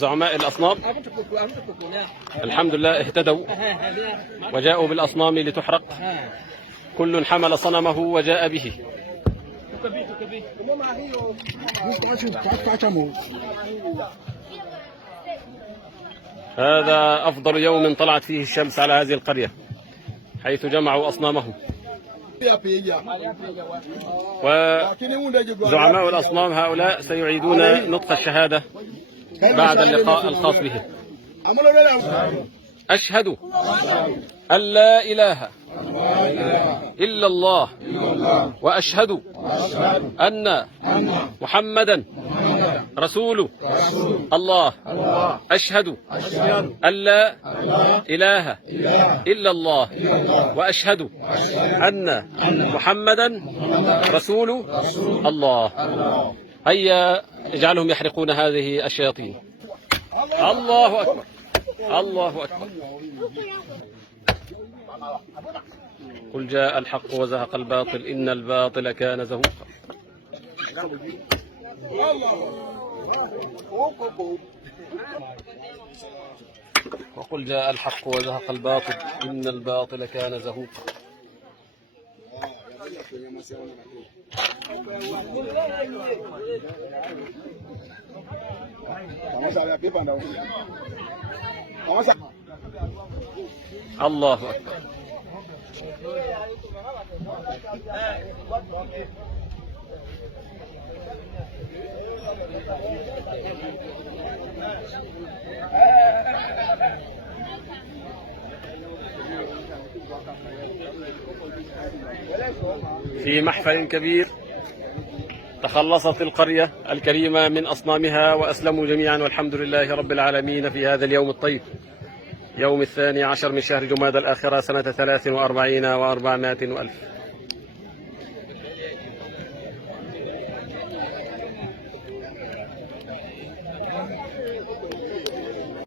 زعماء الأصنام الحمد لله اهتدوا وجاءوا بالأصنام لتحرق. كل حمل صنمه وجاء به. هذا أفضل يوم طلعت فيه الشمس على هذه القرية، حيث جمعوا أصنامهم. وزعماء الأصنام هؤلاء سيعيدون نطق الشهادة بعد اللقاء الخاص به. أشهد أن لا إله إلا الله وأشهد أن محمدا رسول الله. أشهد أن لا إله إلا الله وأشهد أن محمدا رسول الله. هيا اجعلهم يحرقون هذه الشياطين. الله أكبر، الله أكبر. قل جاء الحق وزهق الباطل إن الباطل كان زهوقا. وقل جاء الحق وزهق الباطل إن الباطل كان زهوقا. الله أكبر. في محفل كبير تخلصت القرية الكريمة من أصنامها وأسلموا جميعا، والحمد لله رب العالمين في هذا اليوم الطيب، يوم 12 من شهر جمادى الآخرة سنة 43 و400 وألف.